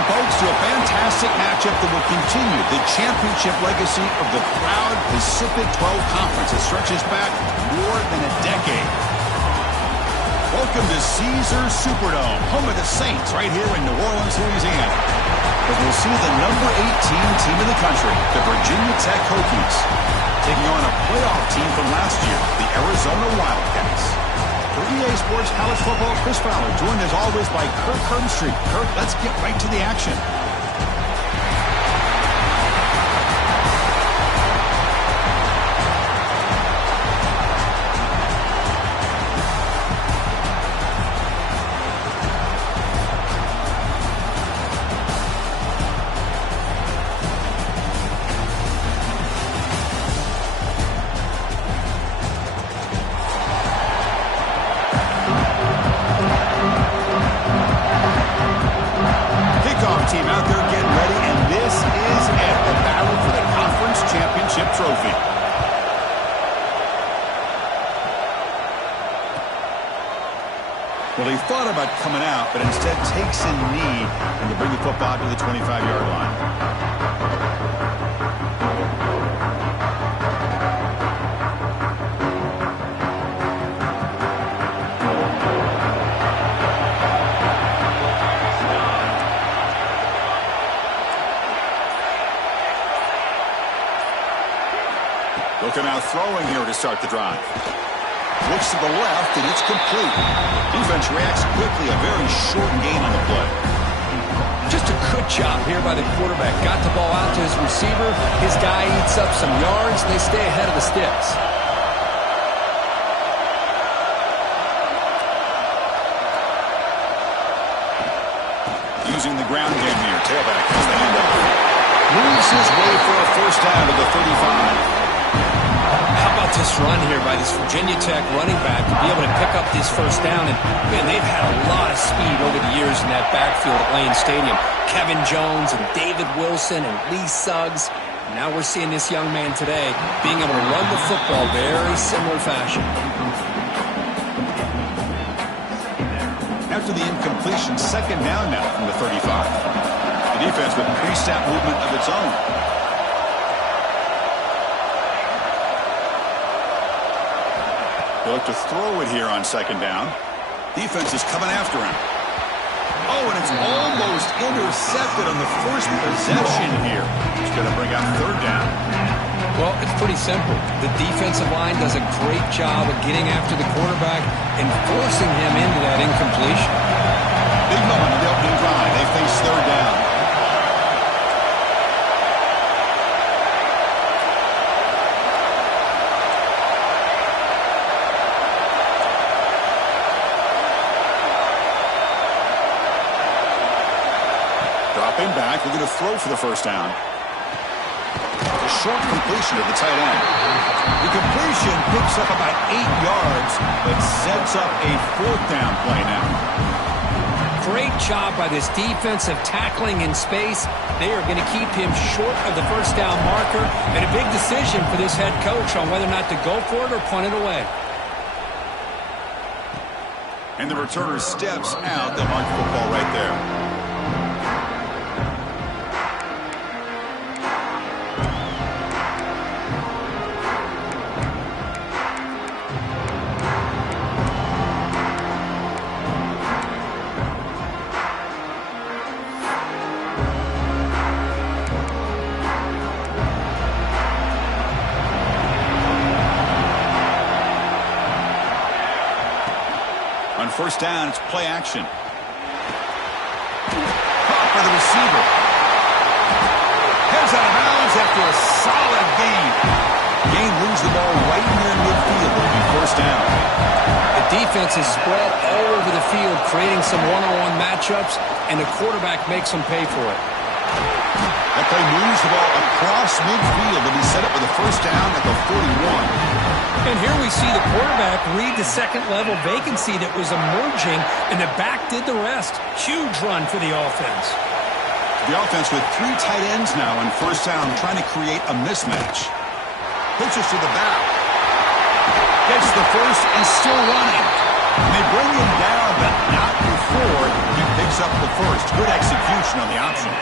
Welcome, folks, to a fantastic matchup that will continue the championship legacy of the proud Pacific 12 Conference that stretches back more than a decade. Welcome to Caesars Superdome, home of the Saints, right here in New Orleans, Louisiana. As we'll see the number 18 team in the country, the Virginia Tech Hokies, taking on a playoff team from last year, the Arizona Wildcats. For EA Sports College Football, Chris Fowler, joined as always by Kirk Herbstreit. Kirk, let's get right to the action. Team out there getting ready, and this is it, the battle for the conference championship trophy. Well, he thought about coming out, but instead takes a knee and to bring the football to the 25-yard line. Looking out throwing here to start the drive. Looks to the left, and it's complete. Defense reacts quickly, a very short gain on the play. Just a good job here by the quarterback. Got the ball out to his receiver. His guy eats up some yards, and they stay ahead of the sticks. Using the ground game here. Tailback has the handoff. Moves his way for a first down to the 35. How about this run here by this Virginia Tech running back to be able to pick up this first down? And, man, they've had a lot of speed over the years in that backfield at Lane Stadium. Kevin Jones and David Wilson and Lee Suggs. Now we're seeing this young man today being able to run the football very similar fashion. After the incompletion, second down now from the 35. The defense with pre-snap movement of its own. They look to throw it here on second down. Defense is coming after him. Oh, and it's almost intercepted on the first possession here. It's going to bring out third down. Well, it's pretty simple. The defensive line does a great job of getting after the quarterback and forcing him into that incompletion. Big moment in the opening drive. They face third down. Dropping back, we're going to throw for the first down. A short completion to the tight end. The completion picks up about 8 yards, but sets up a fourth down play now. Great job by this defensive tackling in space. They are going to keep him short of the first down marker, and a big decision for this head coach on whether or not to go for it or punt it away. And the returner steps out. They mark football right there. On first down, it's play action. Caught by the receiver. Heads out of bounds after a solid gain. Gain moves the ball right near midfield. It'll be first down. The defense is spread all over the field, creating some one-on-one matchups, and the quarterback makes them pay for it. That play moves the ball across midfield. It'll be set up with a first down at the 41. And here we see the quarterback read the second-level vacancy that was emerging, and the back did the rest. Huge run for the offense. The offense with 3 tight ends now on first down, trying to create a mismatch. Pitches to the back. Gets the first and still running. And they bring him down, but not before he picks picks up the first. Good execution on the option.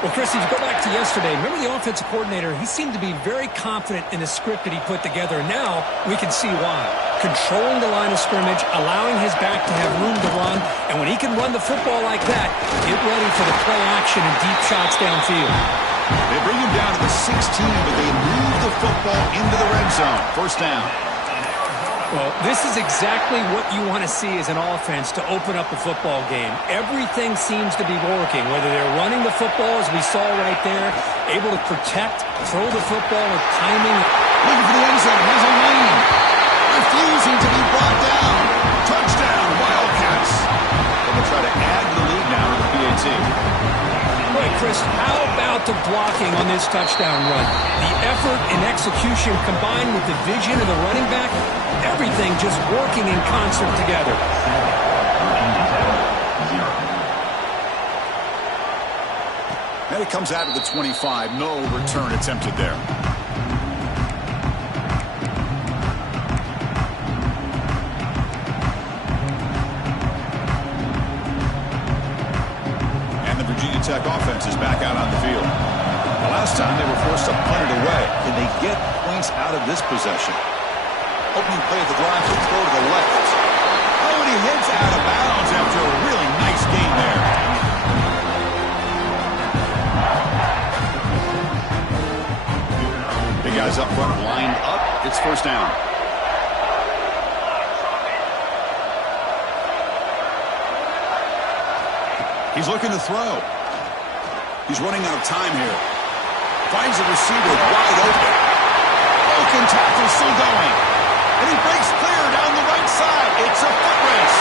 Well, Chris, if you go back to yesterday, remember the offensive coordinator, he seemed to be very confident in the script that he put together. Now we can see why. Controlling the line of scrimmage, allowing his back to have room to run, and when he can run the football like that, get ready for the play action and deep shots downfield. They bring him down to the 16, but they move the football into the red zone. First down. Well, this is exactly what you want to see as an offense to open up the football game. Everything seems to be working, whether they're running the football, as we saw right there, able to protect, throw the football with timing. Looking for the end zone, has a lane. Refusing to be brought down. Touchdown, Wildcats. They're going to try to add to the lead now with the PAT. Right, Chris, how about the blocking on this touchdown run? The effort and execution combined with the vision of the running back, everything just working in concert together. And it comes out of the 25. No return attempted there. Tech offense is back out on the field. The last time they were forced to punt it away. Can they get points out of this possession? Opening play of the drive to throw to the left. Oh, and he hits out of bounds after a really nice game there. Big guys up front lined up. It's first down. He's looking to throw. He's running out of time here. Finds a receiver wide open. Broken tackle still going. And he breaks clear down the right side. It's a foot race.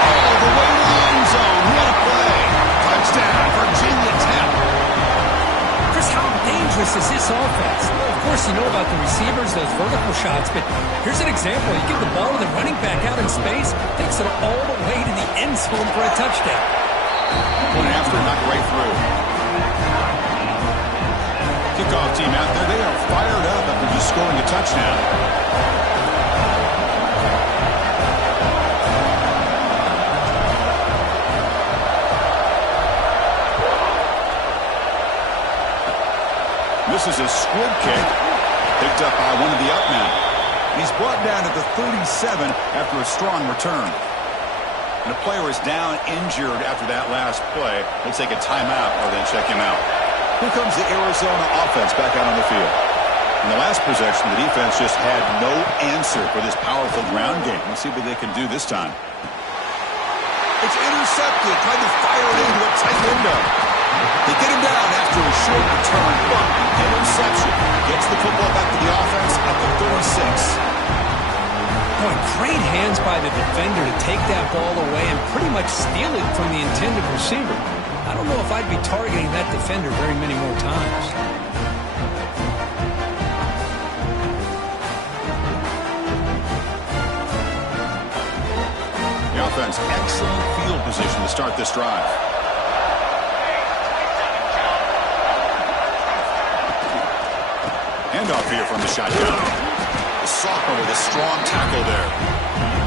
All the way to the end zone. What a play. Touchdown, Virginia Tech. Chris, how dangerous is this offense? Well, of course, you know about the receivers, those vertical shots, but here's an example. You give the ball to the running back out in space, takes it all the way to the end zone for a touchdown. Point after, not right through. Kickoff team out there, they are fired up after just scoring a touchdown. This is a squib kick, picked up by one of the up men. He's brought down at the 37 after a strong return. And the player is down injured after that last play. They'll take a timeout or then check him out. Here comes the Arizona offense back out on the field. In the last possession, the defense just had no answer for this powerful ground game. Let's see what they can do this time. It's intercepted, trying to fire it into a tight window. They get him down after a short return, but interception gets the football back to the offense at the 36. Boy, great hands by the defender to take that ball away and pretty much steal it from the intended receiver. I don't know if I'd be targeting that defender very many more times. The offense, excellent field position to start this drive. Handoff here from the shotgun. The sophomore with a strong tackle there.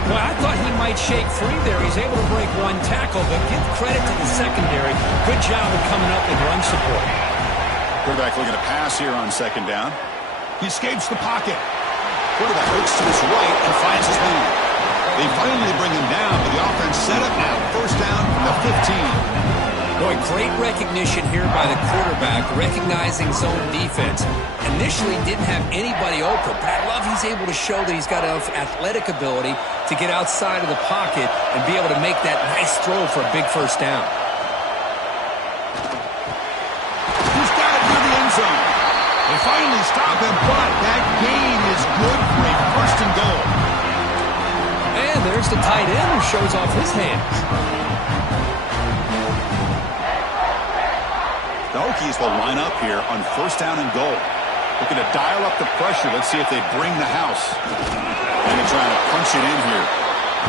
Well, I thought he might shake free there. He's able to break one tackle, but give credit to the secondary. Good job of coming up in run support. Quarterback looking to pass here on second down. He escapes the pocket. Quarterback looks to his right and finds his man. They finally bring him down, but the offense set up now. First down from the 15. Boy, great recognition here by the quarterback, recognizing zone defense. Initially didn't have anybody open, but I love he's able to show that he's got enough athletic ability to get outside of the pocket and be able to make that nice throw for a big first down. He's got it near the end zone. They finally stop him, but that gain is good for a first and goal. And there's the tight end who shows off his hands. The Hokies will line up here on first down and goal. Looking to dial up the pressure. Let's see if they bring the house. And they're trying to punch it in here.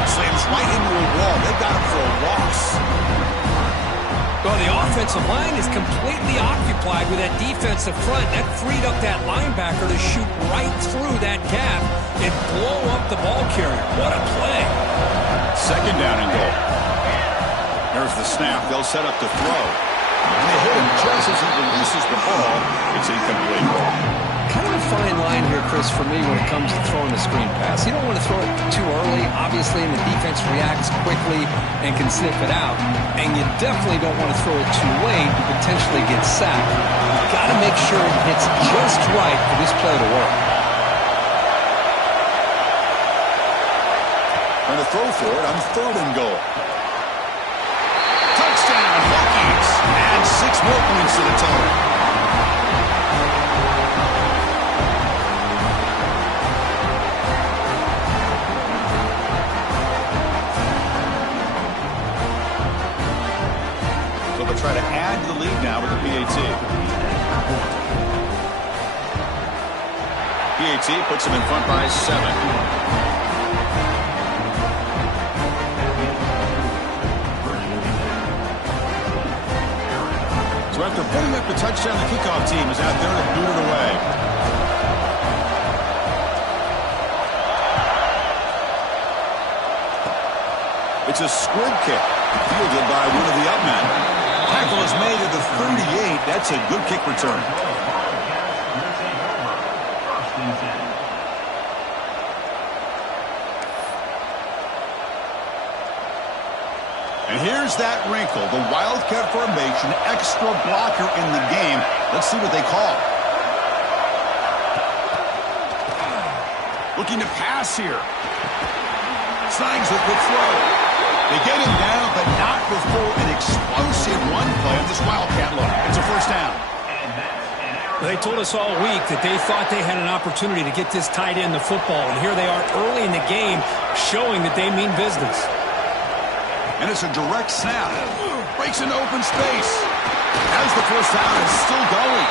Slams right into a wall. They've got him for a loss. Well, the offensive line is completely occupied with that defensive front. That freed up that linebacker to shoot right through that gap and blow up the ball carrier. What a play. Second down and goal. There's the snap. They'll set up to throw. And they hit him just as he releases the ball. It's incomplete. Kind of a fine line here, Chris, for me when it comes to throwing the screen pass. You don't want to throw it too early, obviously, and the defense reacts quickly and can sniff it out. And you definitely don't want to throw it too late and potentially get sacked. You've got to make sure it hits just right for this play to work. And to throw for it on 3rd and goal. Touchdown, Hokies! And 6 more points to the total. So they'll try to add to the lead now with the PAT. PAT puts them in front by 7. So after putting up the touchdown, the kickoff team is out there to boot it away. It's a squib kick, fielded by one of the up men. Tackle is made at the 38. That's a good kick return. And here's that wrinkle, the Wildcat formation, extra blocker in the game. Let's see what they call. Looking to pass here. Signs with the throw. They get him down, but not before an explosive run play on this Wildcat look. It's a first down. They told us all week that they thought they had an opportunity to get this tight end the football, and here they are early in the game showing that they mean business. And it's a direct snap. Breaks into open space. As the first down is still going.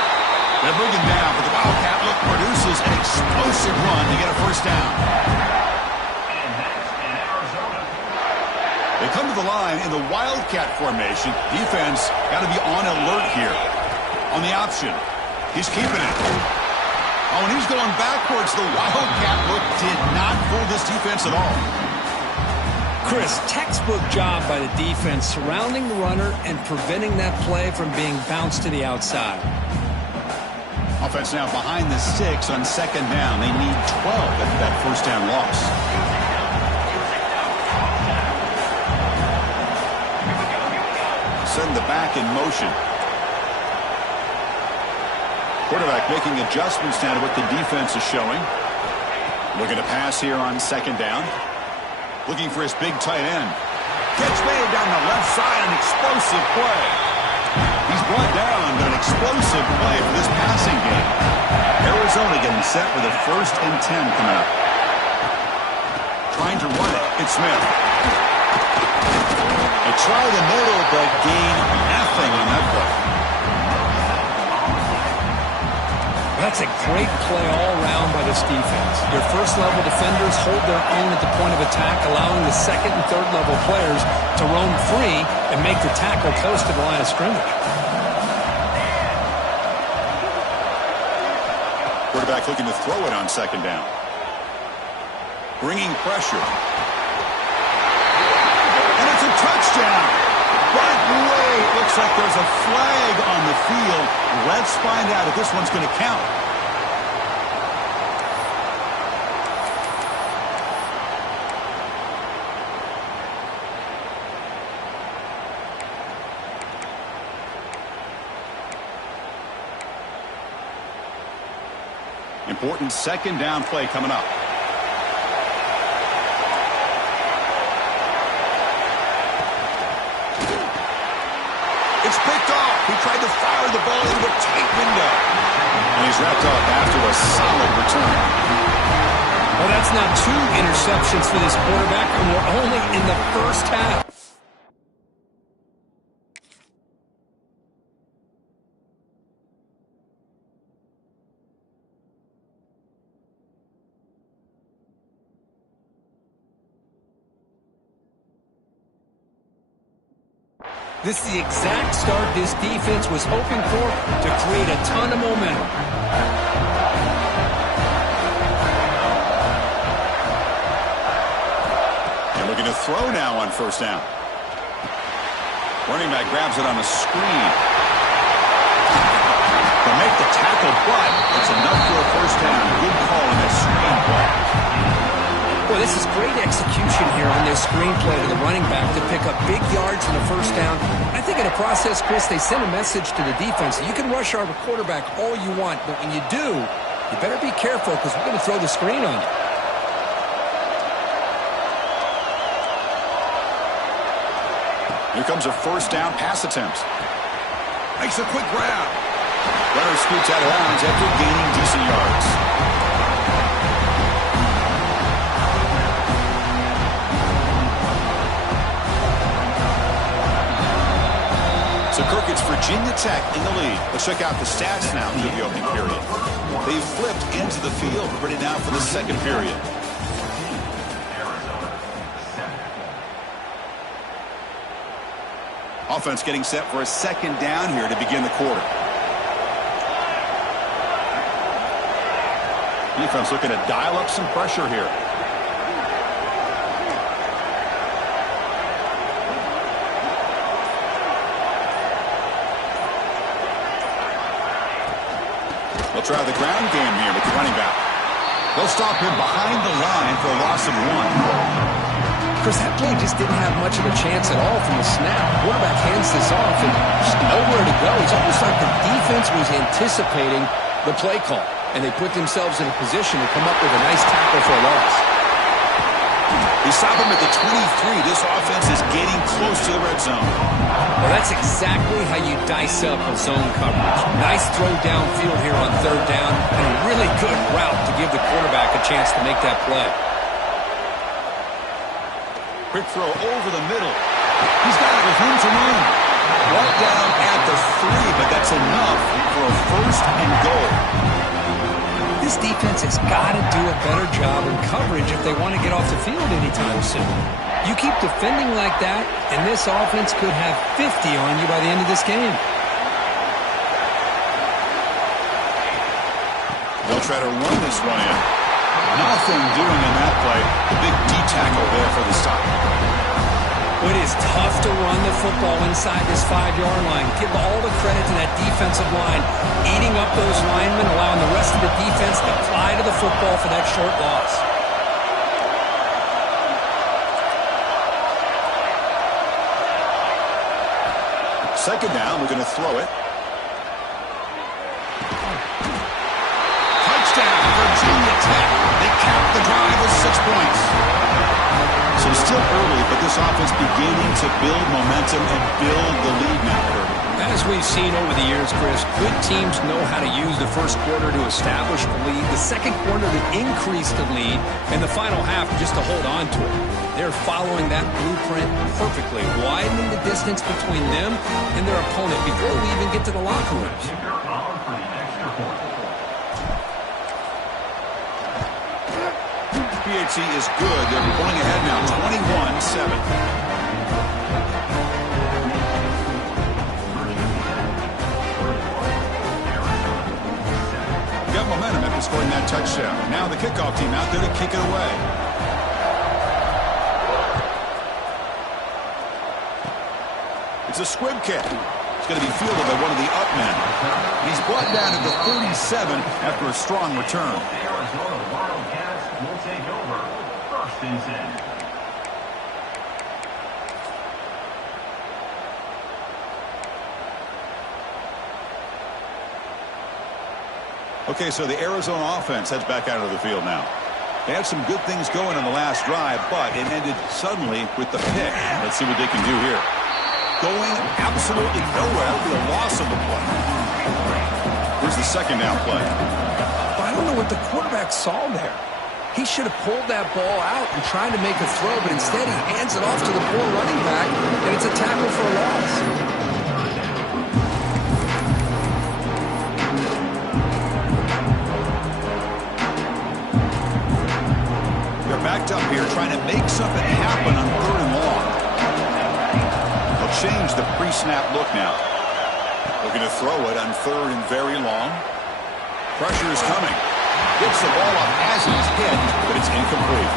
They bring him down, but the Wildcat look produces an explosive run to get a first down. They come to the line in the Wildcat formation. Defense got to be on alert here. On the option. He's keeping it. Oh, and he's going backwards. The Wildcat look did not fool this defense at all. Chris, textbook job by the defense surrounding the runner and preventing that play from being bounced to the outside. Offense now behind the 6 on 2nd down. They need 12 after that first down loss. Send the back in motion. Quarterback making adjustments now to what the defense is showing. Looking to pass here on 2nd down. Looking for his big tight end. Catch made down the left side, an explosive play. He's brought down, but an explosive play for this passing game. Arizona getting set with a 1st and 10 coming up. Trying to run it. It's Smith. They try the middle, but gain nothing on that play. That's a great play all around by this defense. Your first-level defenders hold their own at the point of attack, allowing the 2nd and 3rd level players to roam free and make the tackle close to the line of scrimmage. Quarterback looking to throw it on 2nd down. Bringing pressure. And it's a touchdown. But wait, looks like there's a flag on the field. Let's find out if this one's going to count. Important 2nd down play coming up. It's picked off. He tried to fire the ball into a tight window. And he's wrapped up after a solid return. Well, that's now 2 interceptions for this quarterback, and we're only in the first half. This is the exact start this defense was hoping for to create a ton of momentum. And looking to throw now on 1st down. Running back grabs it on a screen. They'll make the tackle, but it's enough for a first down. Good call in that screen play. Well, this is great execution here on this screenplay to the running back to pick up big yards in the first down. I think in the process, Chris, they send a message to the defense. You can rush our quarterback all you want, but when you do, you better be careful because we're going to throw the screen on you. Here comes a first down pass attempt. Makes a quick grab. Runner scoots out of bounds after gaining decent yards. So, Kirk, it's Virginia Tech in the lead. Let's check out the stats now through the opening period. They've flipped into the field, ready now for the second period. Offense getting set for a second down here to begin the quarter. Defense looking to dial up some pressure here. They'll try the ground game here with the running back. They'll stop him behind the line for a loss of 1. Chris, that play just didn't have much of a chance at all from the snap. Quarterback hands this off and just nowhere to go. It's almost like the defense was anticipating the play call, and they put themselves in a position to come up with a nice tackle for a loss. They stop him at the 23. This offense is getting close to the red zone. Well, that's exactly how you dice up a zone coverage. Nice throw downfield here on third down, and a really good route to give the quarterback a chance to make that play. Quick throw over the middle. He's got it with room to run. Right down at the 3, but that's enough for a first and goal. This defense has got to do a better job in coverage if they want to get off the field anytime soon. You keep defending like that, and this offense could have 50 on you by the end of this game. They'll try to run this one in. Nothing doing in that play. The big D tackle there for the stop. It is tough to run the football inside this 5-yard line. Give all the credit to that defensive line, eating up those linemen, allowing the rest of the defense to fly to the football for that short loss. Second down, we're going to throw it. Touchdown, Virginia Tech. They cap the drive with 6 points. So still early, but this offense beginning to build momentum and build the lead now, Kirby. As we've seen over the years, Chris, good teams know how to use the first quarter to establish the lead, the second quarter to increase the lead, and the final half just to hold on to it. They're following that blueprint perfectly, widening the distance between them and their opponent before we even get to the locker rooms. PHC is good. They're pulling ahead now, 21-7. Got momentum after scoring that touchdown. Now the kickoff team out there to kick it away. It's a squib kick. It's going to be fielded by one of the up men. He's brought down to the 37 after a strong return. Okay, so the Arizona offense heads back out of the field now. They had some good things going on the last drive, but it ended suddenly with the pick. Let's see what they can do here. Going absolutely nowhere. That'll be a loss of the play. Here's the second down play. I don't know what the quarterback saw there. He should have pulled that ball out and tried to make a throw, but instead he hands it off to the poor running back, and it's a tackle for a loss. They're backed up here trying to make something happen on 3rd and long. They'll change the pre-snap look now. Looking to throw it on 3rd and very long. Pressure is coming. Gets the ball up as he's hit, but it's incomplete.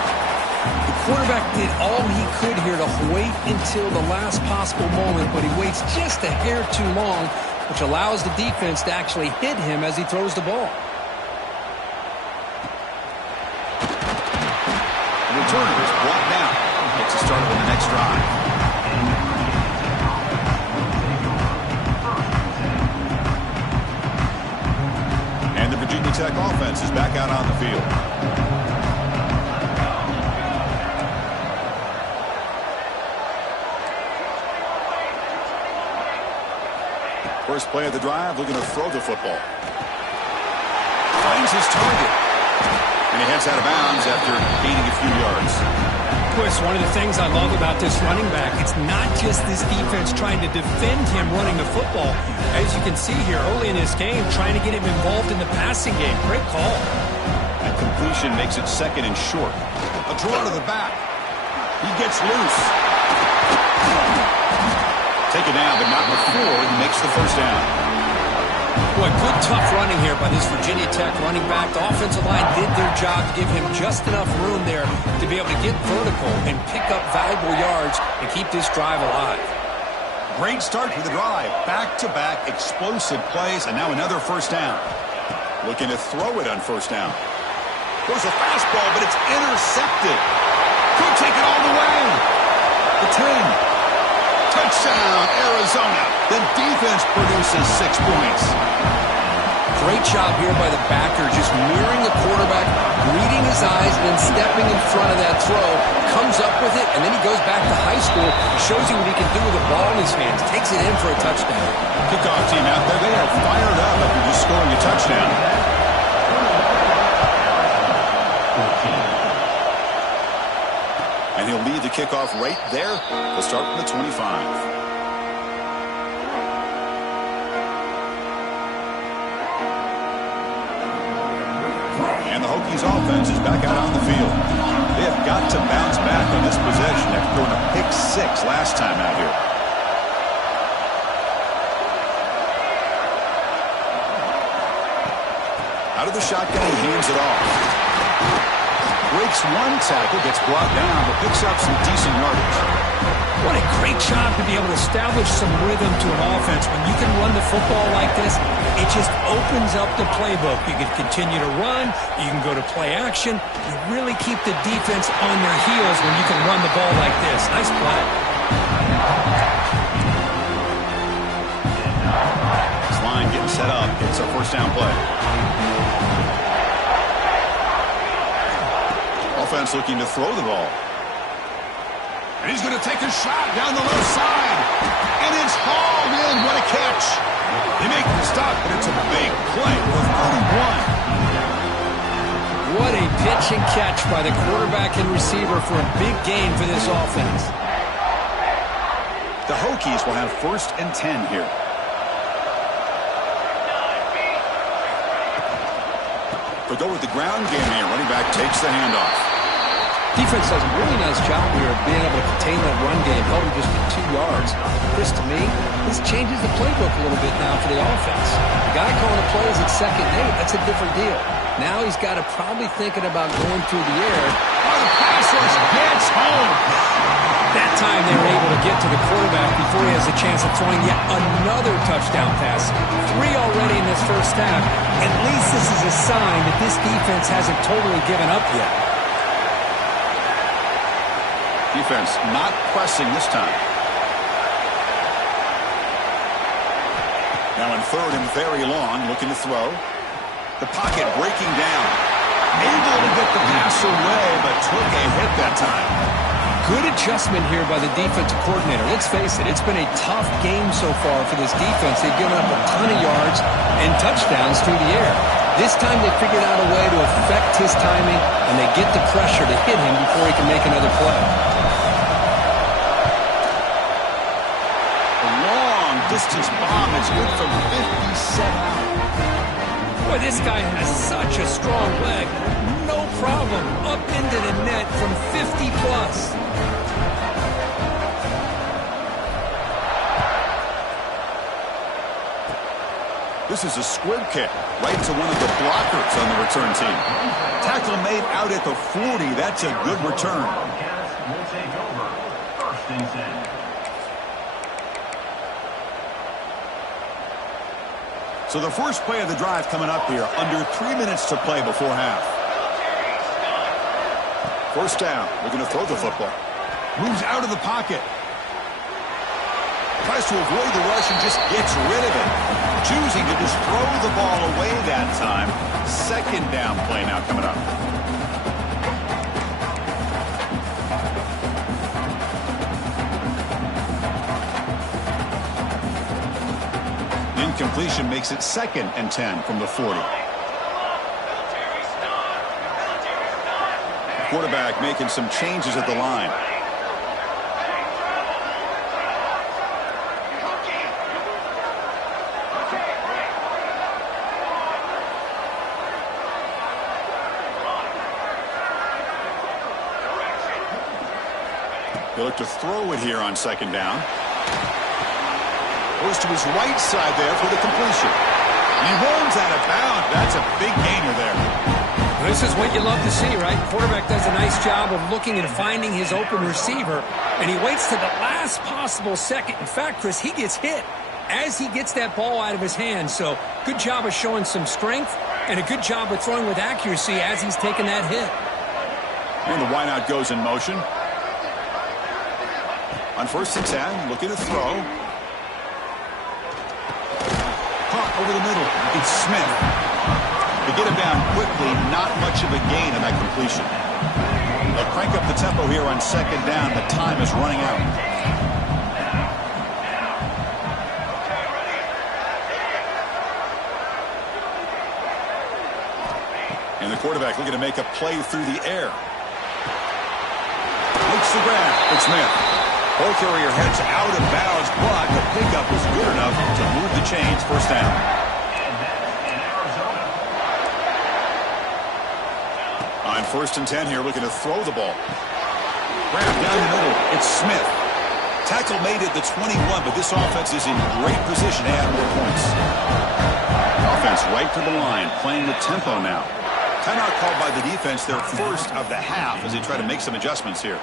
The quarterback did all he could here to wait until the last possible moment, but he waits just a hair too long, which allows the defense to actually hit him as he throws the ball. The returner is brought down. Gets us started on the next drive. And the Virginia Tech offense is back out on the field. First play of the drive, looking to throw the football. Finds his target. And he heads out of bounds after gaining a few yards. Chris, one of the things I love about this running back, it's not just this defense trying to defend him running the football. As you can see here early in this game, trying to get him involved in the passing game. Great call. That completion makes it second and short. A draw to the back. He gets loose. Taken down, but not before he makes the first down. Boy, good tough running here by this Virginia Tech running back. The offensive line did their job to give him just enough room there to be able to get vertical and pick up valuable yards and keep this drive alive. Great start to the drive. Back-to-back explosive plays, and now another first down. Looking to throw it on first down. There's a fastball, but it's intercepted. Could take it all the way. The 10. Touchdown, Arizona. The defense produces 6 points. Great job here by the backer, just mirroring the quarterback, reading his eyes, and then stepping in front of that throw. Comes up with it, and then he goes back to high school, shows you what he can do with the ball in his hands. Takes it in for a touchdown. Kickoff team out there, they are fired up after just scoring a touchdown. And he'll lead the kickoff right there. We'll start from the 25. And the Hokies offense is back out on the field. They have got to bounce back on this possession after throwing a pick 6 last time out here. Out of the shotgun, he hands it off. Breaks one tackle, gets brought down, but picks up some decent yardage. What a great job to be able to establish some rhythm to an offense. When you can run the football like this, it just opens up the playbook. You can continue to run. You can go to play action. You really keep the defense on their heels when you can run the ball like this. Nice play. This line getting set up. It's a first down play. Offense looking to throw the ball. And he's going to take a shot down the left side. And it's hauled in. What a catch. They make the stop, but it's a big play worth 41. What a pitch and catch by the quarterback and receiver for a big gain for this offense. The Hokies will have 1st and 10 here. But go with the ground game here. Running back takes the handoff. Defense does a really nice job here of being able to contain that run game, held him just to 2 yards. Chris, to me, this changes the playbook a little bit now for the offense. The guy calling the plays at 2nd and 8, that's a different deal. Now he's got to probably thinking about going through the air. Oh, the pass rush gets home. That time they were able to get to the quarterback before he has a chance of throwing yet another touchdown pass. 3 already in this first half. At least this is a sign that this defense hasn't totally given up yet. Defense not pressing this time. Now in 3rd and very long, looking to throw. The pocket breaking down. Able to get the pass away, but took a hit that time. Good adjustment here by the defensive coordinator. Let's face it, it's been a tough game so far for this defense. They've given up a ton of yards and touchdowns through the air. This time they figured out a way to affect his timing, and they get the pressure to hit him before he can make another play. A long-distance bomb is good from 57 out. Boy, this guy has such a strong leg. No problem. Up into the net from 50 plus. This is a squib kick right to one of the blockers on the return team. Tackle made out at the 40. That's a good return. So the first play of the drive coming up here, under 3 minutes to play before half. First down, we're going to throw the football. Moves out of the pocket. Tries to avoid the rush and just gets rid of it. Choosing to just throw the ball away that time. Second down play now coming up. Incompletion makes it 2nd and 10 from the 40. Quarterback making some changes at the line. They look to throw it here on 2nd down. Goes to his right side there for the completion. And he rolls out of bounds. That's a big gainer there. This is what you love to see, right? Quarterback does a nice job of looking and finding his open receiver, and he waits to the last possible second. In fact, Chris, he gets hit as he gets that ball out of his hand. So good job of showing some strength and a good job of throwing with accuracy as he's taking that hit. And the wideout goes in motion. On 1st and 10, looking to throw. Caught over the middle. It's Smith. To get him down quickly, not much of a gain in that completion. They'll crank up the tempo here on 2nd down. The time is running out. And the quarterback looking to make a play through the air. Makes the grab. It's Smith. Ball carrier heads out of bounds, but the pickup is good enough to move the chains. First down. On 1st and 10 here, looking to throw the ball. Grab down the middle. It's Smith. Tackle made at the 21, but this offense is in great position to add more points. Offense right to the line, playing with tempo now. Timeout called by the defense, their first of the half, as they try to make some adjustments here.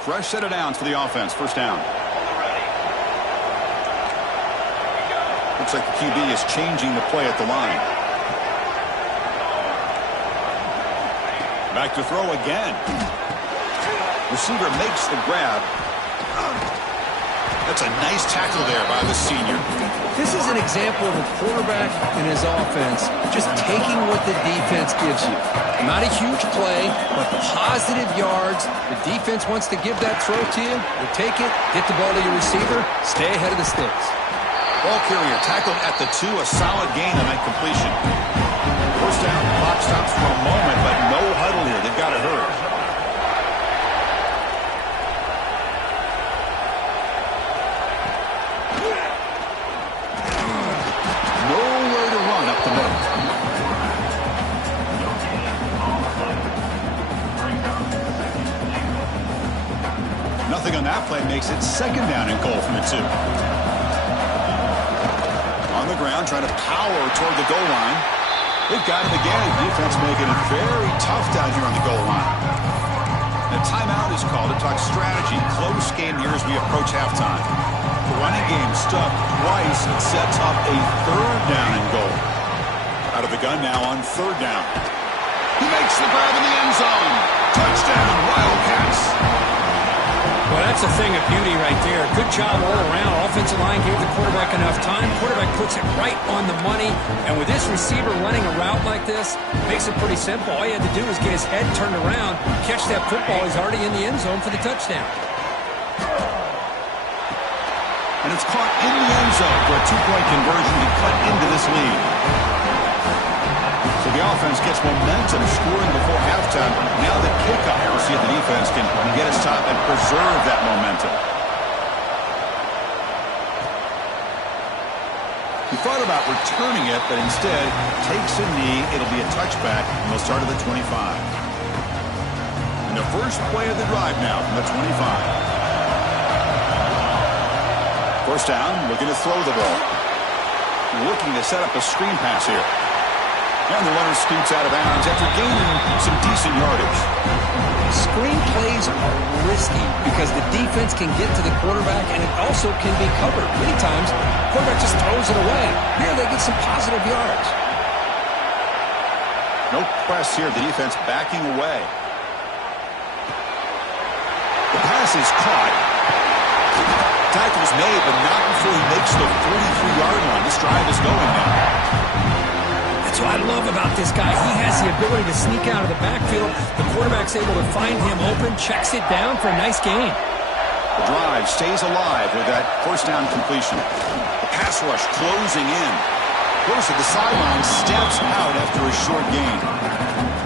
Fresh set of downs for the offense. First down. Looks like the QB is changing the play at the line. Back to throw again. Receiver makes the grab. That's a nice tackle there by the senior. This is an example of a quarterback and his offense just taking what the defense gives you. Not a huge play, but positive yards. The defense wants to give that throw to you. You take it, get the ball to your receiver, stay ahead of the sticks. Ball carrier tackled at the 2, a solid gain on that completion. First down, clock stops for a moment, but no huddle here. They've got to hurry. Nowhere to run up the middle. Nothing on that play makes it 2nd down and goal from the 2. On the ground, trying to power toward the goal line. They've got him again. Defense making it very tough down here on the goal line. A timeout is called to talk strategy. Close game here as we approach halftime. The running game stuck twice. It sets up a 3rd down and goal. Out of the gun now on 3rd down. He makes the grab in the end zone. Touchdown, Wildcats. Well, that's a thing of beauty right there. Good job all around. Offensive line gave the quarterback enough time. Quarterback puts it right on the money. And with this receiver running a route like this, makes it pretty simple. All he had to do was get his head turned around, catch that football. He's already in the end zone for the touchdown. And it's caught in the end zone for a 2-point conversion to cut into this lead. So the offense gets momentum, scoring before halftime. Now the kickoff. We'll see if the defense can get a stop and preserve that momentum. He thought about returning it, but instead takes a knee. It'll be a touchback, and they'll start at the 25. And the first play of the drive now from the 25. First down, looking to throw the ball. looking to set up a screen pass here. And the runner scoots out of bounds after gaining some decent yardage. Screen plays are risky because the defense can get to the quarterback, and it also can be covered. Many times, the quarterback just throws it away. Here they get some positive yards. No press here. The defense backing away. The pass is caught. Tackle's made, but not before he makes the 43-yard line. This drive is going now. That's what I love about this guy. He has the ability to sneak out of the backfield. The quarterback's able to find him open, checks it down for a nice gain. The drive stays alive with that first down completion. The pass rush closing in. Goes to the sideline, steps out after a short gain.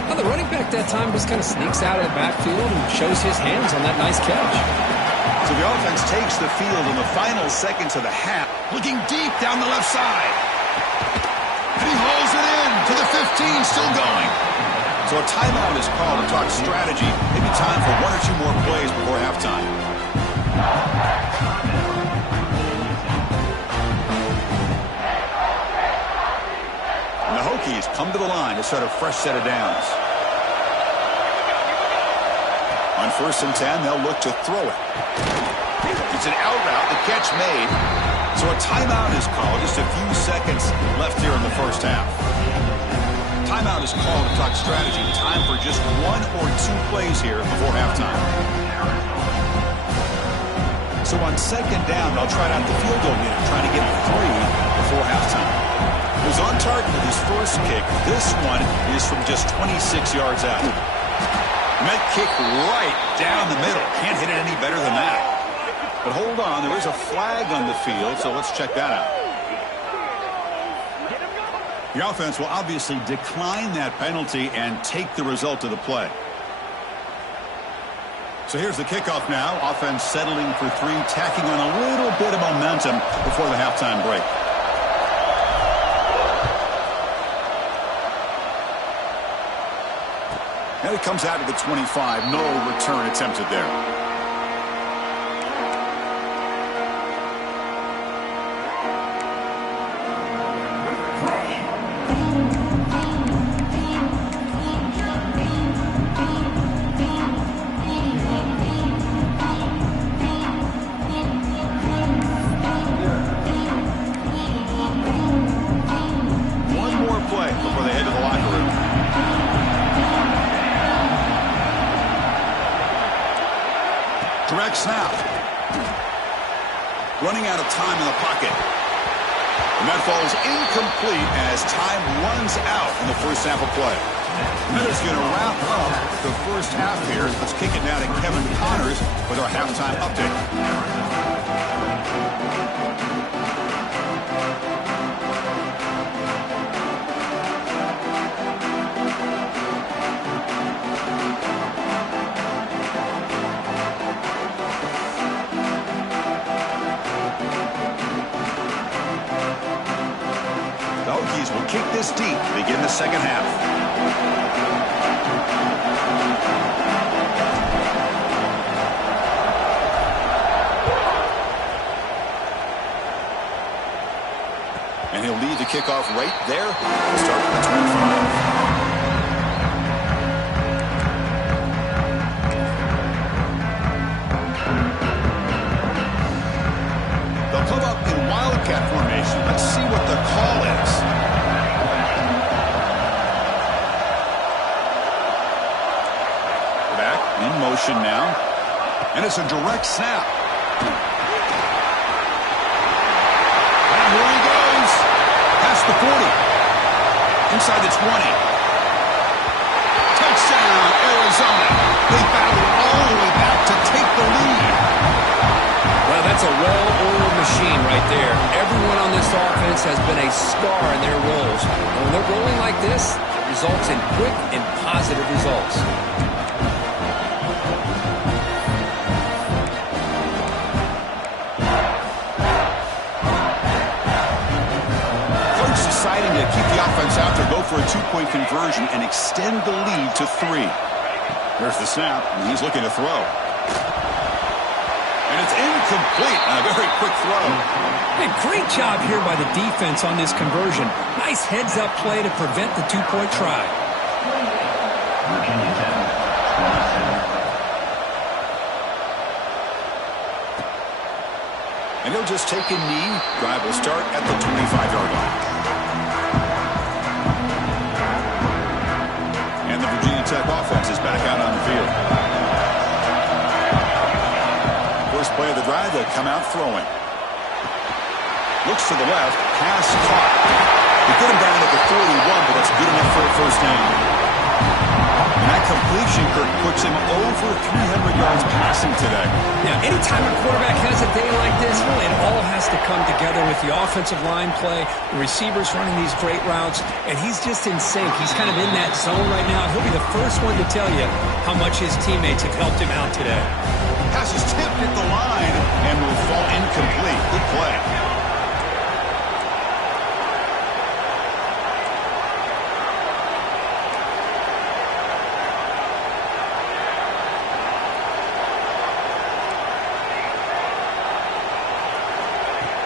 Well, the running back that time just kind of sneaks out of the backfield and shows his hands on that nice catch. So the offense takes the field in the final seconds of the half, looking deep down the left side. And he hauls it in to the 15, still going. So a timeout is called to talk strategy. Maybe time for one or two more plays before halftime. And the Hokies come to the line to start a fresh set of downs. On 1st and 10, they'll look to throw it. It's an out route, the catch made. So a timeout is called. Just a few seconds left here in the first half. Timeout is called to talk strategy. Time for just one or two plays here before halftime. So on 2nd down, they'll try out the field goal unit, trying to get 3 before halftime. He was on target with his first kick. This one is from just 26 yards out. Met kick right down the middle. Can't hit it any better than that. But hold on, there is a flag on the field, so let's check that out. The offense will obviously decline that penalty and take the result of the play. So here's the kickoff now. Offense settling for 3, tacking on a little bit of momentum before the halftime break. And it comes out to the 25. No return attempted there. One more play before they head to the locker room. Direct snap. Running out of time in the pocket. And that falls incomplete as time runs out in the first half of play. And that is going to wrap up the first half here. Let's kick it now to Kevin Connors with our halftime update. The Hokies will kick this deep to begin the second half. And he'll lead the kickoff right there. We'll start with the 25. They'll come up in wildcat formation. Let's see what the call is. Back in motion now. And it's a direct snap. And here he goes. Past the 40. Inside the 20. Touchdown, Arizona. They battle all the way back to take the lead. Well, that's a well-oiled machine right there. Everyone on this offense has been a star in their roles. And when they're rolling like this, it results in quick and positive results. Coach deciding to keep the offense out there, go for a 2-point conversion, and extend the lead to 3. There's the snap, and he's looking to throw. And it's incomplete. Incomplete on a very quick throw. Hey, great job here by the defense on this conversion. Nice heads-up play to prevent the two-point try. Virginia Tech, 27. And he'll just take a knee. Drive will start at the 25-yard line. And the Virginia Tech offense is back out on the field. First play of the drive, they'll come out throwing. Looks to the left, pass caught. They get him down at the 41, but that's good enough for a first down. And that completion, Kirk, puts him over 300 yards passing today. Now, anytime a quarterback has a day like this, really, it all has to come together with the offensive line play, the receivers running these great routes, and he's just in sync. He's kind of in that zone right now. He'll be the first one to tell you how much his teammates have helped him out today. Pass is tipped at the line and will fall incomplete. Good play.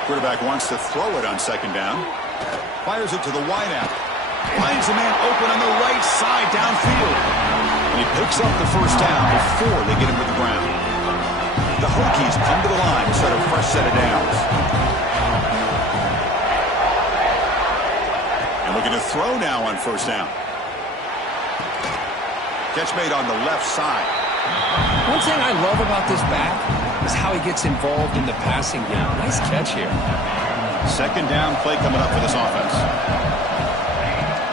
Quarterback wants to throw it on second down. Fires it to the wideout. Finds a man open on the right side downfield. And he picks up the first down before they get him to the ground. The Hokies come to the line to set a fresh set of downs. And looking to throw now on first down. Catch made on the left side. One thing I love about this back is how he gets involved in the passing game. Nice catch here. Second down play coming up for this offense.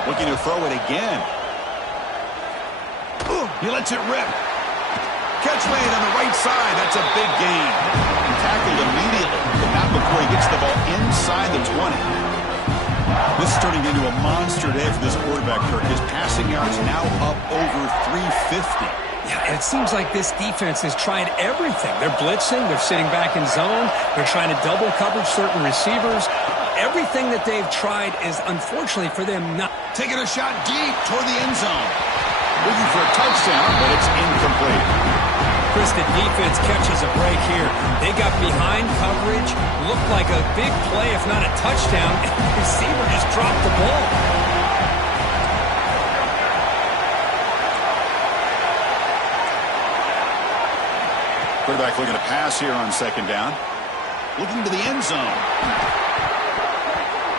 Looking to throw it again. He lets it rip. Catch made on the right side. That's a big gain. He tackled immediately, but not before he gets the ball inside the 20. This is turning into a monster day for this quarterback, Kirk. His passing yards now up over 350. Yeah, and it seems like this defense has tried everything. They're blitzing. They're sitting back in zone. They're trying to double coverage certain receivers. Everything that they've tried is, unfortunately for them, not. Taking a shot deep toward the end zone. Looking for a touchdown, but it's incomplete. Chris, the defense catches a break here. They got behind coverage. Looked like a big play, if not a touchdown. And the receiver just dropped the ball. Quarterback looking to pass here on second down. Looking to the end zone.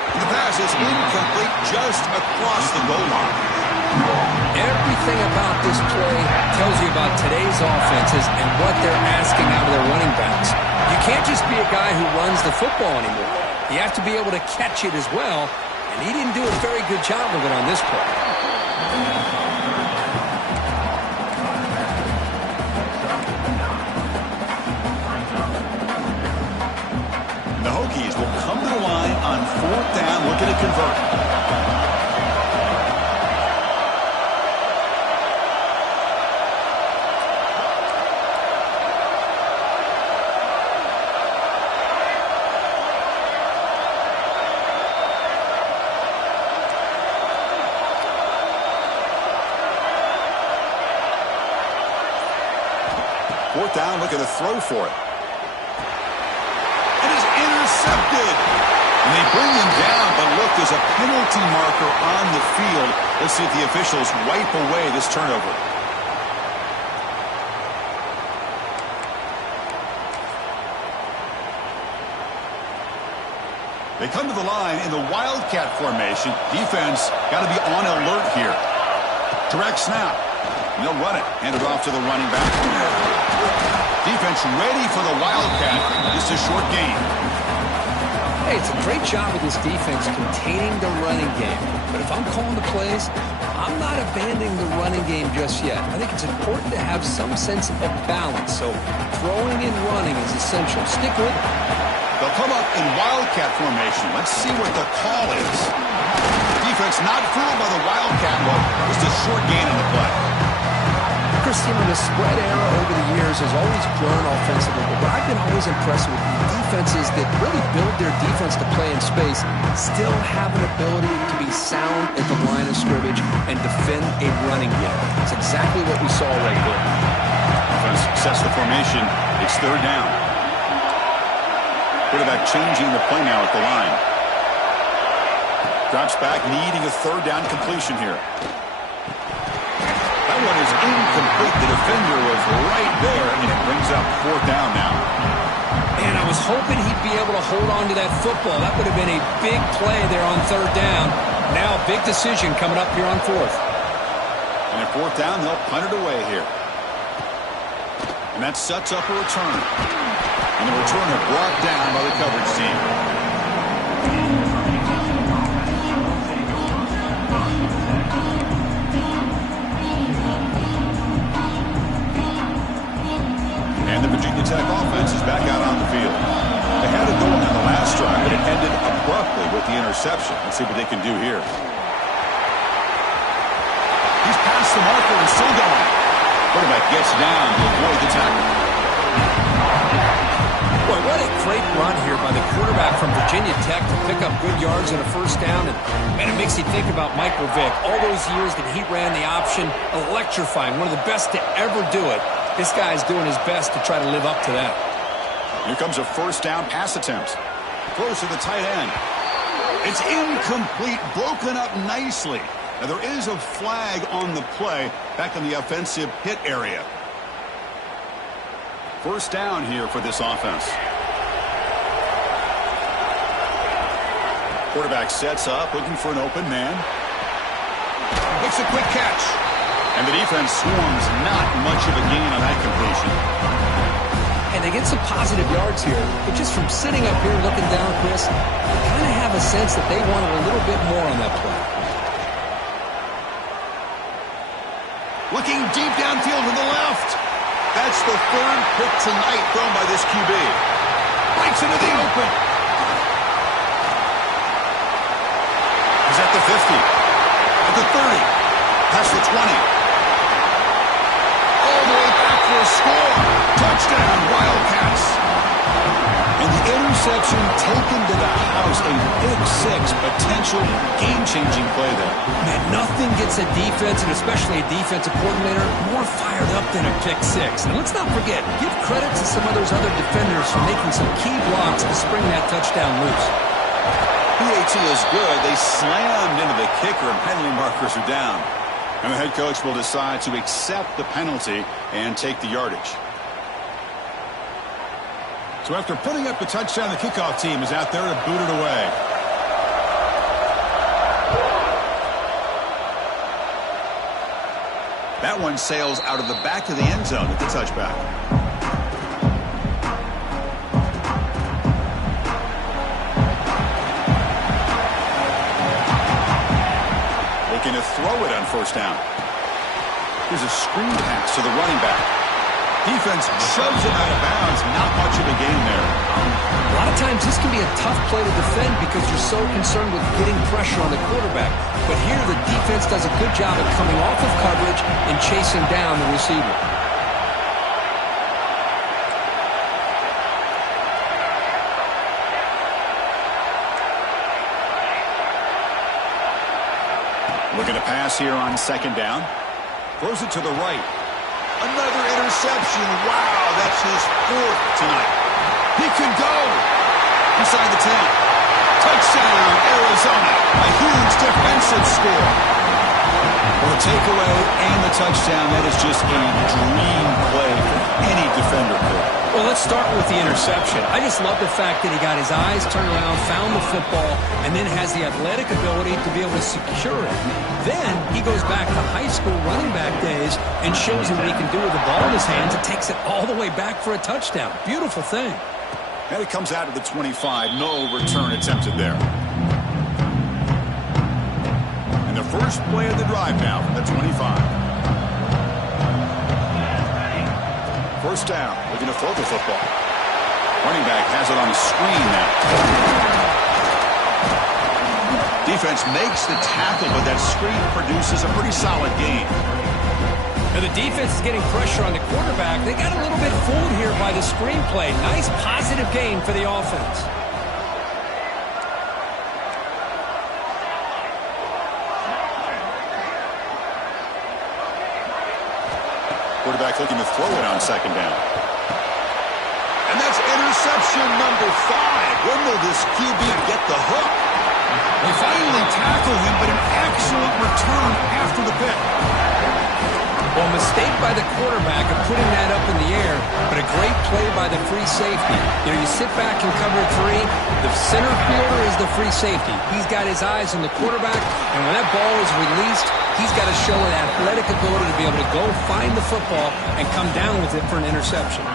And the pass is incomplete just across the goal line. Everything about this play tells you about today's offenses and what they're asking out of their running backs. You can't just be a guy who runs the football anymore. You have to be able to catch it as well, and he didn't do a very good job of it on this play. The Hokies will come to the line on fourth down, looking to convert. Fourth down, looking to throw for it. It is intercepted. And they bring him down, but look, there's a penalty marker on the field. Let's see if the officials wipe away this turnover. They come to the line in the Wildcat formation. Defense got to be on alert here. Direct snap. And they'll run it. Hand it off to the running back. Defense ready for the Wildcat. Just a short gain. Hey, it's a great job of this defense containing the running game. But if I'm calling the plays, I'm not abandoning the running game just yet. I think it's important to have some sense of balance. So throwing and running is essential. Stick with it. They'll come up in Wildcat formation. Let's see what the call is. Defense not fooled by the Wildcat look. Just a short gain in the play. Chris, the spread era over the years has always grown offensively, but what I've been always impressed with defenses that really build their defense to play in space still have an ability to be sound at the line of scrimmage and defend a running game. It's exactly what we saw right here. Offense success the formation. It's third down. Quarterback changing the play now at the line. Drops back, needing a third down completion here. That one is incomplete. The defender was right there, and it brings up fourth down now. And I was hoping he'd be able to hold on to that football. That would have been a big play there on third down. Now a big decision coming up here on fourth. And at fourth down, they'll punt it away here. And that sets up a return. And the returner brought down by the coverage team. And the Virginia Tech offense is back out on the field. They had it going on the last drive, but it ended abruptly with the interception. Let's see what they can do here. He's past the marker and still going. Quarterback gets down to avoid the tackle. Boy, what a great run here by the quarterback from Virginia Tech to pick up good yards and a first down. And it makes you think about Michael Vick. All those years that he ran the option, electrifying, one of the best to ever do it. This guy's doing his best to try to live up to that. Here comes a first down pass attempt. Close to the tight end. It's incomplete, broken up nicely. Now, there is a flag on the play back in the offensive hit area. First down here for this offense. Quarterback sets up, looking for an open man. Makes a quick catch. And the defense swarms, not much of a gain on that completion. And they get some positive yards here, but just from sitting up here looking down, Chris, I kind of have a sense that they wanted a little bit more on that play. Looking deep downfield to the left. That's the third pick tonight thrown by this QB. Breaks into the open. He's at the 50. At the 30. Past the 20. All the way back for a score. Touchdown, Wildcats. And the interception taken to the house. A big six, potential game-changing play there. Man, nothing gets a defense, and especially a defensive coordinator, more fired up than a pick six. And let's not forget, give credit to some of those other defenders for making some key blocks to spring that touchdown loose. PAT is good. They slammed into the kicker, and penalty markers are down. And the head coach will decide to accept the penalty and take the yardage. So after putting up the touchdown, the kickoff team is out there to boot it away. That one sails out of the back of the end zone at the touchback. Looking to throw it on first down. Here's a screen pass to the running back. Defense shoves it out of bounds. Not much of a gain there. A lot of times this can be a tough play to defend because you're so concerned with getting pressure on the quarterback. But here the defense does a good job of coming off of coverage and chasing down the receiver. Looking to pass here on second down. Throws it to the right. Another interception. Wow, that's his fourth tonight. He could go inside the 10. Touchdown, Arizona. A huge defensive score. Well, the takeaway and the touchdown, that is just a dream play for any defender could. Well, let's start with the interception. I just love the fact that he got his eyes turned around, found the football, and then has the athletic ability to be able to secure it. Then he goes back to high school running back days and shows him what he can do with the ball in his hands and takes it all the way back for a touchdown. Beautiful thing. And it comes out of the 25. No return attempted there. And the first play of the drive now from the 25. First down, looking to throw the football. Running back has it on a screen now. Defense makes the tackle, but that screen produces a pretty solid gain. Now the defense is getting pressure on the quarterback. They got a little bit fooled here by the screen play. Nice positive gain for the offense. Quarterback looking to throw it on second down. And that's Interception number 5. When will this QB get the hook? They finally tackle him, but an excellent return after the pick. Well, a mistake by the quarterback of putting that up in the air, but a great play by the free safety. You know, you sit back and cover 3. The center fielder is the free safety. He's got his eyes on the quarterback, and when that ball is released, he's got to show an athletic ability to be able to go find the football and come down with it for an interception.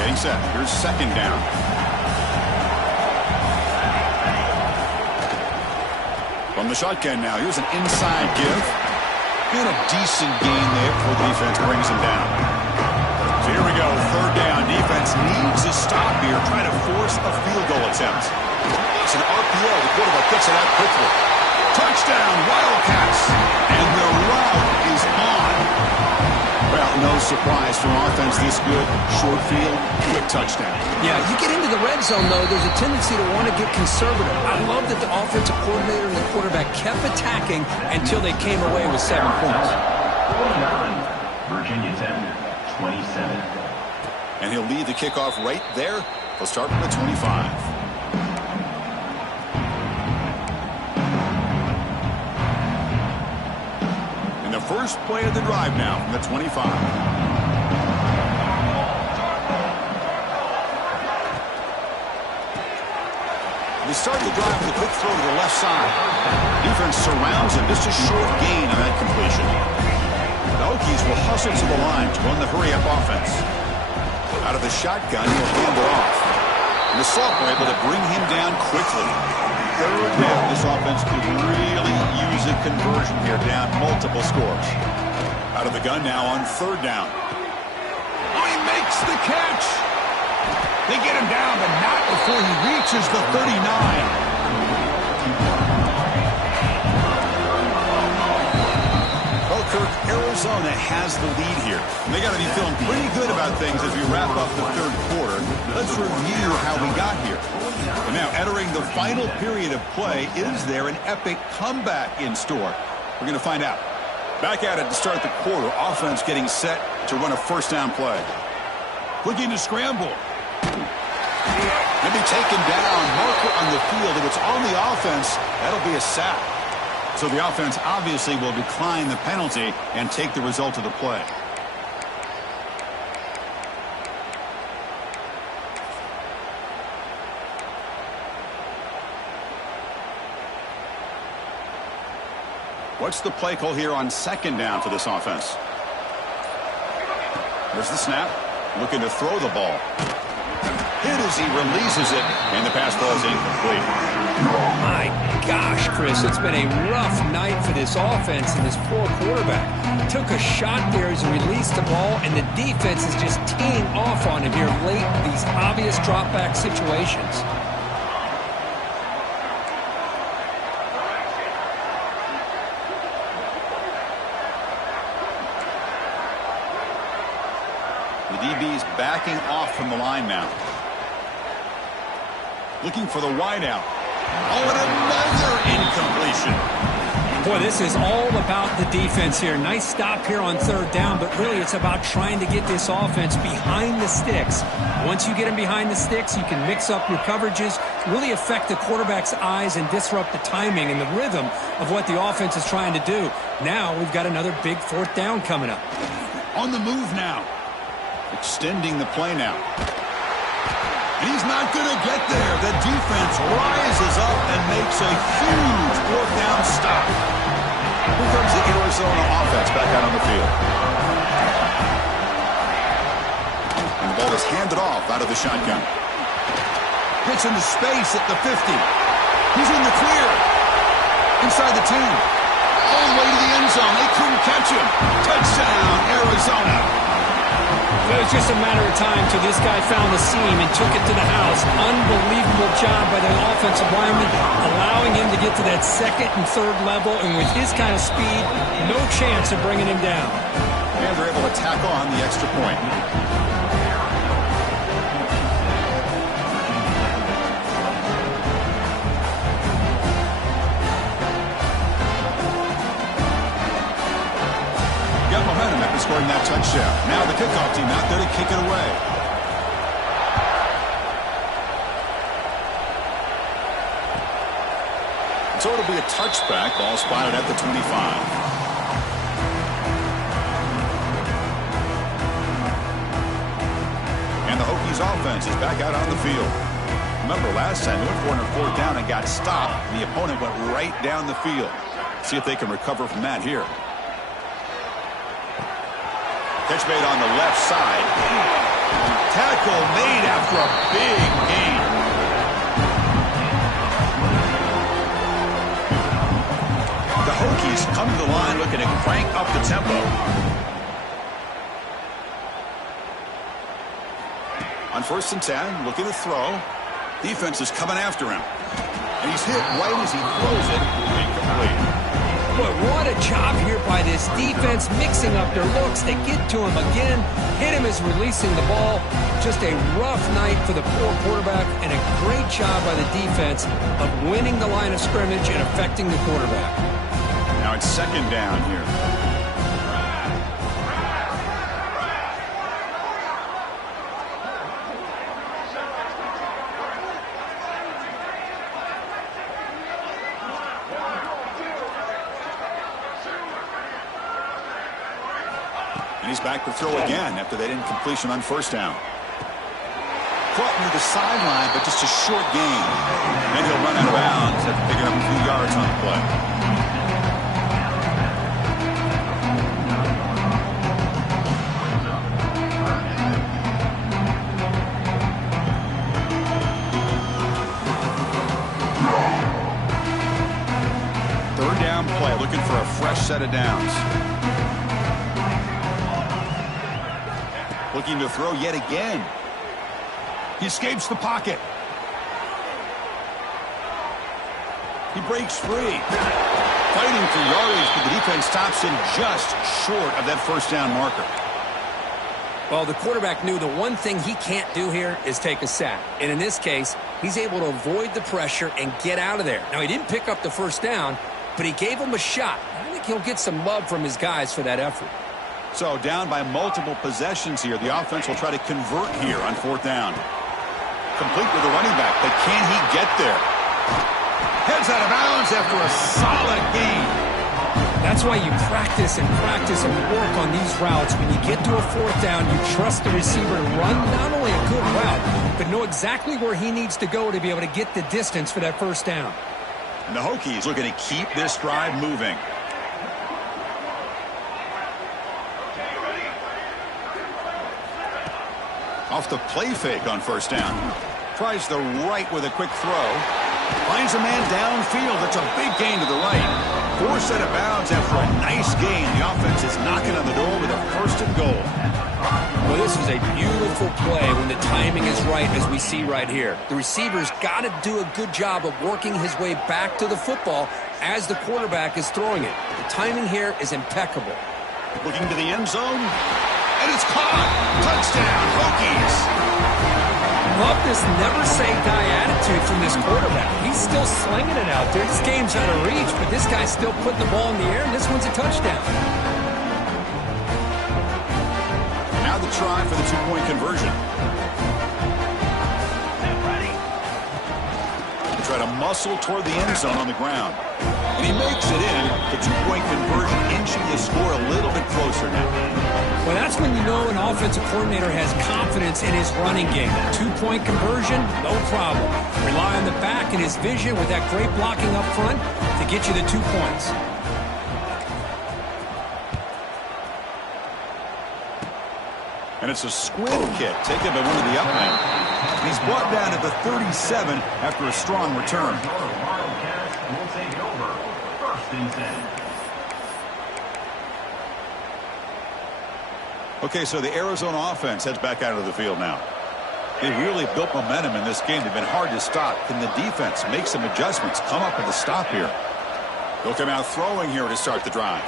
Getting set. Here's second down. From the shotgun now, here's an inside give. And a decent gain there before the defense brings him down. So here we go, third down. Defense needs a stop here, trying to force a field goal attempt. It's an RPO. The quarterback picks it out quickly. Touchdown, Wildcats. And the route is on. Well, no surprise for offense this good. Short field, quick touchdown. Yeah, you get into the red zone, though, there's a tendency to want to get conservative. I love that the offensive coordinator and the quarterback kept attacking until they came away with 7 points. Virginia Tech, 27. And he'll lead the kickoff right there. He'll start from the 25. And the first play of the drive now from the 25. They start the drive with a quick throw to the left side. Defense surrounds him. Just a short gain on that completion. The Hokies will hustle to the line to run the hurry-up offense. Out of the shotgun, he'll hand it off. And the sophomore able to bring him down quickly. Third down, this offense could really use a conversion here, down multiple scores. Out of the gun now on third down. Oh, he makes the catch. They get him down, but not before he reaches the 39. Well, Kirk, Arizona has the lead here. And they got to be feeling pretty good about things as we wrap up the third quarter. Let's review how we got here. And now, entering the final period of play, is there an epic comeback in store? We're going to find out. Back at it to start the quarter. Offense getting set to run a first down play. Looking to scramble. Maybe taken down. Marker on the field. If it's on the offense, that'll be a sack. So the offense obviously will decline the penalty and take the result of the play. What's the play call here on second down for this offense? There's the snap. Looking to throw the ball. Hit as he releases it, and the pass ball is incomplete. My gosh, Chris, it's been a rough night for this offense and this poor quarterback. Took a shot there as he released the ball, and the defense is just teeing off on him here late in these obvious drop-back situations. The DB's backing off from the line now. Looking for the wideout. Oh, and another incompletion. Boy, this is all about the defense here. Nice stop here on third down, but really it's about trying to get this offense behind the sticks. Once you get them behind the sticks, you can mix up your coverages, really affect the quarterback's eyes and disrupt the timing and the rhythm of what the offense is trying to do. Now we've got another big fourth down coming up. On the move now. Extending the play now. And he's not going to get there. The defense rises up and makes a huge fourth down stop. Here comes the Arizona offense back out on the field. And the ball is handed off out of the shotgun. Hits into space at the 50. He's in the clear. Inside the 10. All the way to the end zone. They couldn't catch him. Touchdown, Arizona. It was just a matter of time till this guy found the seam and took it to the house. Unbelievable job by the offensive lineman, allowing him to get to that second and third level, and with his kind of speed, no chance of bringing him down. And they're able to tack on the extra point. Got momentum after scoring that touchdown. Now the kickoff team out there to kick it away. So it'll be a touchback. Ball spotted at the 25. And the Hokies offense is back out on the field. Remember, last time they went for it on 4th down and got stopped. The opponent went right down the field. See if they can recover from that here. Catch made on the left side. Tackle made after a big gain. The Hokies come to the line looking to crank up the tempo. On 1st and 10, looking to throw. Defense is coming after him. And he's hit right as he throws it. Incomplete. But what a job here by this defense, mixing up their looks. They get to him again. Hit him as releasing the ball. Just a rough night for the poor quarterback, and a great job by the defense of winning the line of scrimmage and affecting the quarterback. Now it's 2nd down here. He's back to throw again after that incompletion on 1st down. Caught near the sideline, but just a short gain. Then he'll run out of bounds after picking up a few yards on the play. Third down play, looking for a fresh set of downs. Looking to throw yet again. He escapes the pocket. He breaks free. Fighting for yardage, but the defense stops him just short of that 1st down marker. Well, the quarterback knew the one thing he can't do here is take a sack. And in this case, he's able to avoid the pressure and get out of there. Now, he didn't pick up the 1st down, but he gave him a shot. I think he'll get some love from his guys for that effort. So down by multiple possessions here. The offense will try to convert here on 4th down. Complete with the running back, but can he get there? Heads out of bounds after a solid gain. That's why you practice and work on these routes. When you get to a 4th down, you trust the receiver to run not only a good route, but know exactly where he needs to go to be able to get the distance for that 1st down. And the Hokies looking to keep this drive moving. Off the play fake on 1st down. Tries the right with a quick throw. Finds a man downfield. It's a big gain to the right. 4th out of bounds after a nice gain. The offense is knocking on the door with a 1st and goal. Well, this is a beautiful play when the timing is right, as we see right here. The receiver's got to do a good job of working his way back to the football as the quarterback is throwing it. The timing here is impeccable. Looking to the end zone. And it's caught. Touchdown, Hokies. Love this never-say-die attitude from this quarterback. He's still slinging it out there. This game's out of reach, but this guy's still putting the ball in the air, and this one's a touchdown. Now the try for the 2-point conversion. They try to muscle toward the end zone on the ground. And he makes it in. The 2-point conversion inching the score a little bit closer now. Well, that's when you know an offensive coordinator has confidence in his running game. 2-point conversion, no problem. Rely on the back and his vision with that great blocking up front to get you the 2 points. And it's a squib kick taken by one of the upmen. He's brought down at the 37 after a strong return. Will take over. 1st and 10. Okay, so the Arizona offense heads back out of the field now. They really built momentum in this game. They've been hard to stop. Can the defense make some adjustments, come up with a stop here? They'll come out throwing here to start the drive.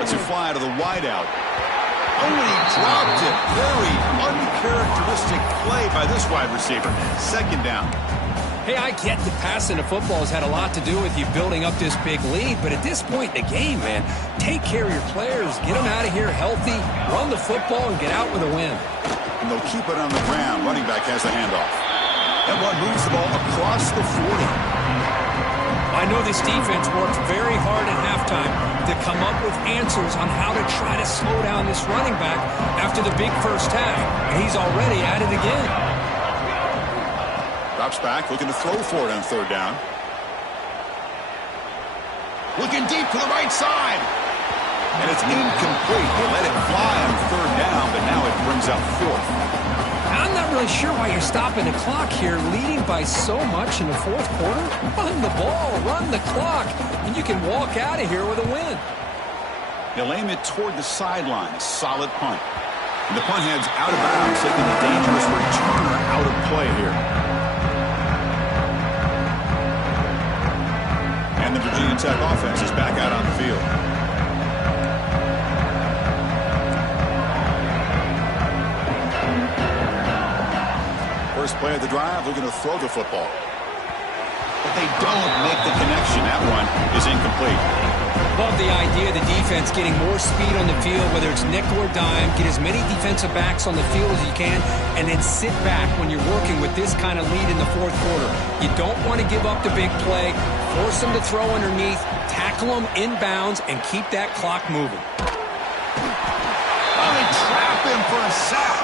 Let's fly to the wideout. Oh, and he dropped it. Very uncharacteristic play by this wide receiver. 2nd down. Hey, I get that passing the football has had a lot to do with you building up this big lead, but at this point in the game, man, take care of your players, get them out of here healthy, run the football, and get out with a win. And they'll keep it on the ground. Running back has the handoff. That one moves the ball across the 40. I I know this defense worked very hard at halftime to come up with answers on how to try to slow down this running back after the big first half, and he's already at it again. Drops back, looking to throw for it on third down. Looking deep to the right side. And it's incomplete. They let it fly on third down, but now it brings up fourth. I'm not really sure why you're stopping the clock here, leading by so much in the fourth quarter. Run the ball, run the clock, and you can walk out of here with a win. They'll aim it toward the sideline. A solid punt. And the punt heads out of bounds, taking the dangerous returner out of play here. And the Virginia Tech offense is back out on the field. First play of the drive, looking to throw the football. But they don't make the connection. That one is incomplete. Love the idea of the defense getting more speed on the field, whether it's nickel or dime. Get as many defensive backs on the field as you can, and then sit back when you're working with this kind of lead in the fourth quarter. You don't want to give up the big play. Force them to throw underneath, tackle them inbounds, and keep that clock moving. Oh, they trap him for a sack.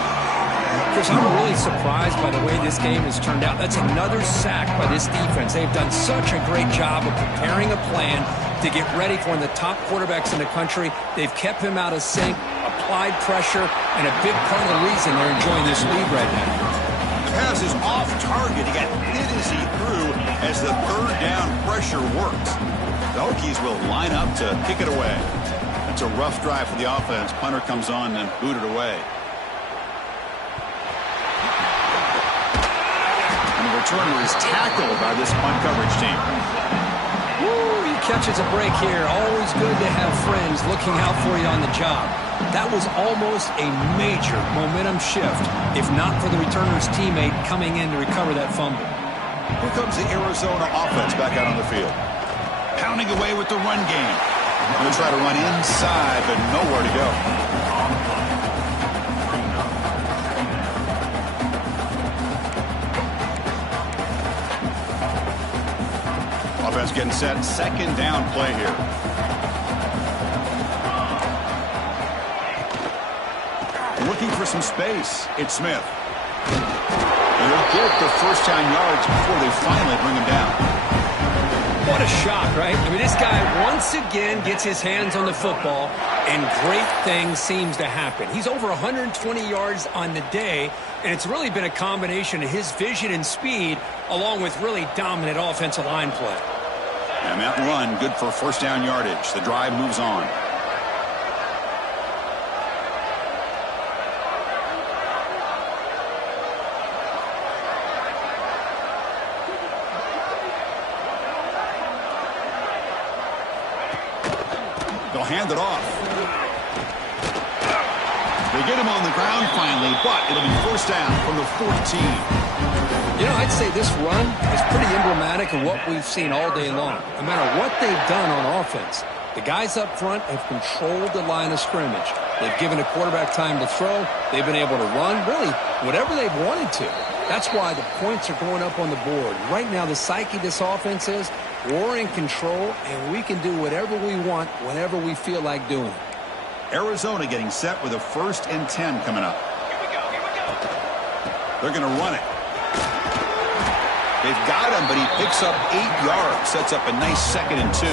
Chris, I'm really surprised by the way this game has turned out. That's another sack by this defense. They've done such a great job of preparing a plan to get ready for one of the top quarterbacks in the country. They've kept him out of sync, applied pressure, and a big part of the reason they're enjoying this lead right now. The pass is off target. He got hit as he threw as the third down pressure works. The Hokies will line up to kick it away. It's a rough drive for the offense. Punter comes on and booted away. And the returner is tackled by this punt coverage team. Woo, he catches a break here. Always good to have friends looking out for you on the job. That was almost a major momentum shift, if not for the returner's teammate coming in to recover that fumble. Here comes the Arizona offense back out on the field. Pounding away with the run game. They'll try to run inside, but nowhere to go. Offense getting set. Second down play here. Looking for some space. It's Smith. And they'll get the first down yards before they finally bring him down. What a shock, right? I mean, this guy once again gets his hands on the football, and great things seems to happen. He's over 120 yards on the day, and it's really been a combination of his vision and speed, along with really dominant offensive line play. And that run, good for first down yardage. The drive moves on. They'll hand it off. They get him on the ground finally, but it'll be first down from the 14. You know, I'd say this run is pretty emblematic of what we've seen all day long. No matter what they've done on offense, the guys up front have controlled the line of scrimmage. They've given the quarterback time to throw. They've been able to run, really, whatever they've wanted to. That's why the points are going up on the board. Right now, the psyche of this offense is we're in control, and we can do whatever we want whenever we feel like doing it. Arizona getting set with a 1st and 10 coming up. They're going to run it. They've got him, but he picks up 8 yards, sets up a nice 2nd and 2.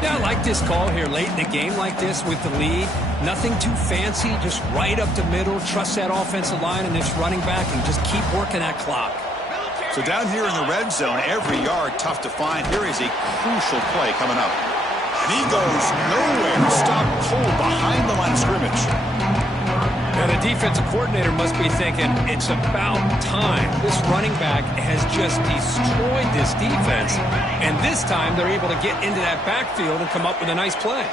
Yeah, I like this call here late in a game like this with the lead. Nothing too fancy, just right up the middle. Trust that offensive line and this running back and just keep working that clock. So down here in the red zone, every yard tough to find. Here is a crucial play coming up. And he goes nowhere. Stop cold behind the line of scrimmage. And the defensive coordinator must be thinking, it's about time. This running back has just destroyed this defense. And this time they're able to get into that backfield and come up with a nice play.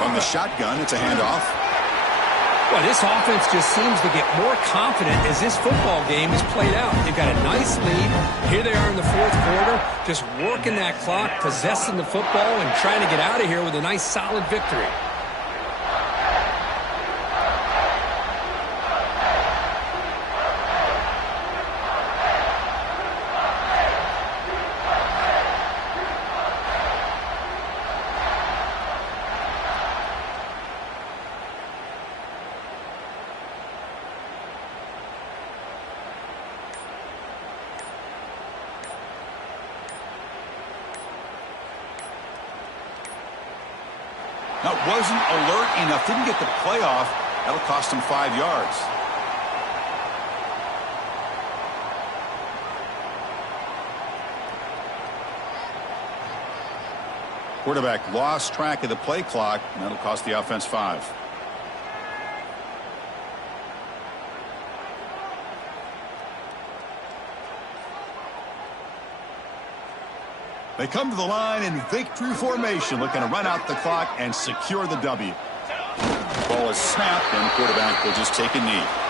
From the shotgun, it's a handoff. Well, this offense just seems to get more confident as this football game is played out. They've got a nice lead. Here they are in the fourth quarter, just working that clock, possessing the football, and trying to get out of here with a nice, solid victory. Now, wasn't alert enough, didn't get the play off. That'll cost him 5 yards. Quarterback lost track of the play clock, and that'll cost the offense 5. They come to the line in victory formation, looking to run out the clock and secure the W. Ball is snapped, and the quarterback will just take a knee.